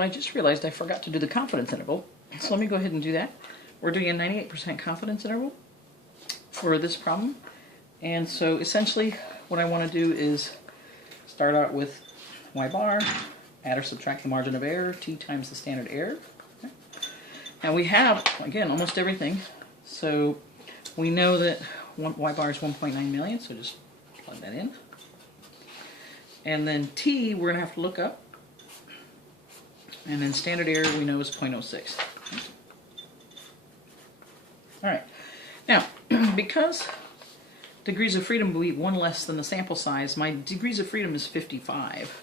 I just realized I forgot to do the confidence interval. So let me go ahead and do that. We're doing a 98% confidence interval for this problem. And so essentially what I want to do is start out with y bar, add or subtract the margin of error, t times the standard error. Okay. Now we have, again, almost everything. So we know that y bar is 1.9 million, so just plug that in. And then t, we're going to have to look up. And then standard error we know is 0.06. All right. Now, because degrees of freedom will be one less than the sample size, my degrees of freedom is 55.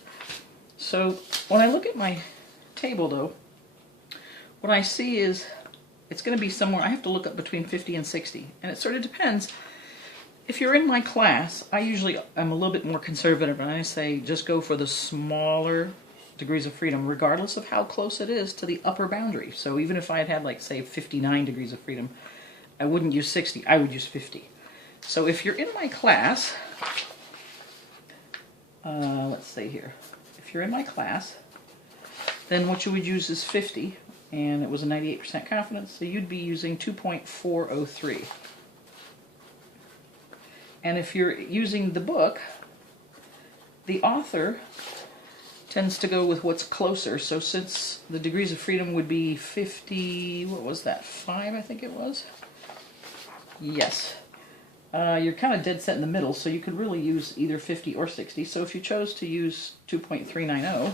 So when I look at my table, though, what I see is it's going to be somewhere, I have to look up between 50 and 60. And it sort of depends. If you're in my class, I'm a little bit more conservative, and I say just go for the smaller degrees of freedom, regardless of how close it is to the upper boundary. So even if I had, like, say, 59 degrees of freedom, I wouldn't use 60, I would use 50. So if you're in my class, let's see here. If you're in my class, then what you would use is 50, and it was a 98% confidence, so you'd be using 2.403. And if you're using the book, the author tends to go with what's closer. So since the degrees of freedom would be 50, what was that, 5 I think it was? Yes. You're kind of dead set in the middle, so you could really use either 50 or 60. So if you chose to use 2.390,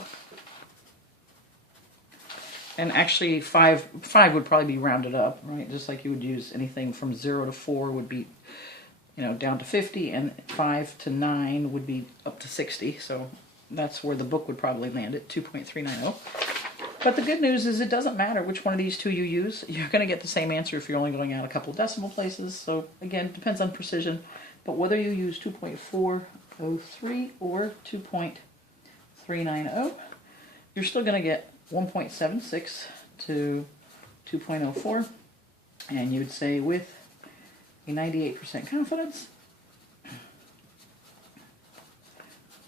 and actually 5 would probably be rounded up, right? Just like you would use anything from 0 to 4 would be, you know, down to 50, and 5 to 9 would be up to 60. So that's where the book would probably land at 2.390. But the good news is it doesn't matter which one of these two you use. You're going to get the same answer if you're only going out a couple of decimal places. So again, it depends on precision. But whether you use 2.403 or 2.390, you're still going to get 1.76 to 2.04. And you'd say with a 98% confidence,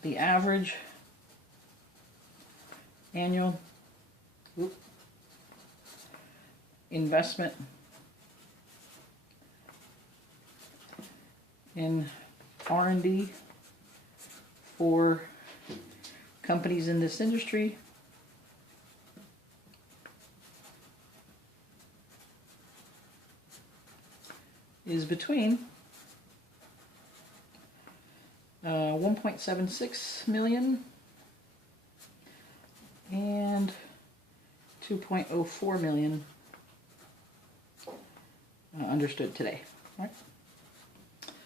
the average annual investment in R&D for companies in this industry is between 1.76 million and 2.04 million understood today.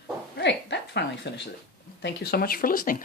All right, that finally finishes it. Thank you so much for listening.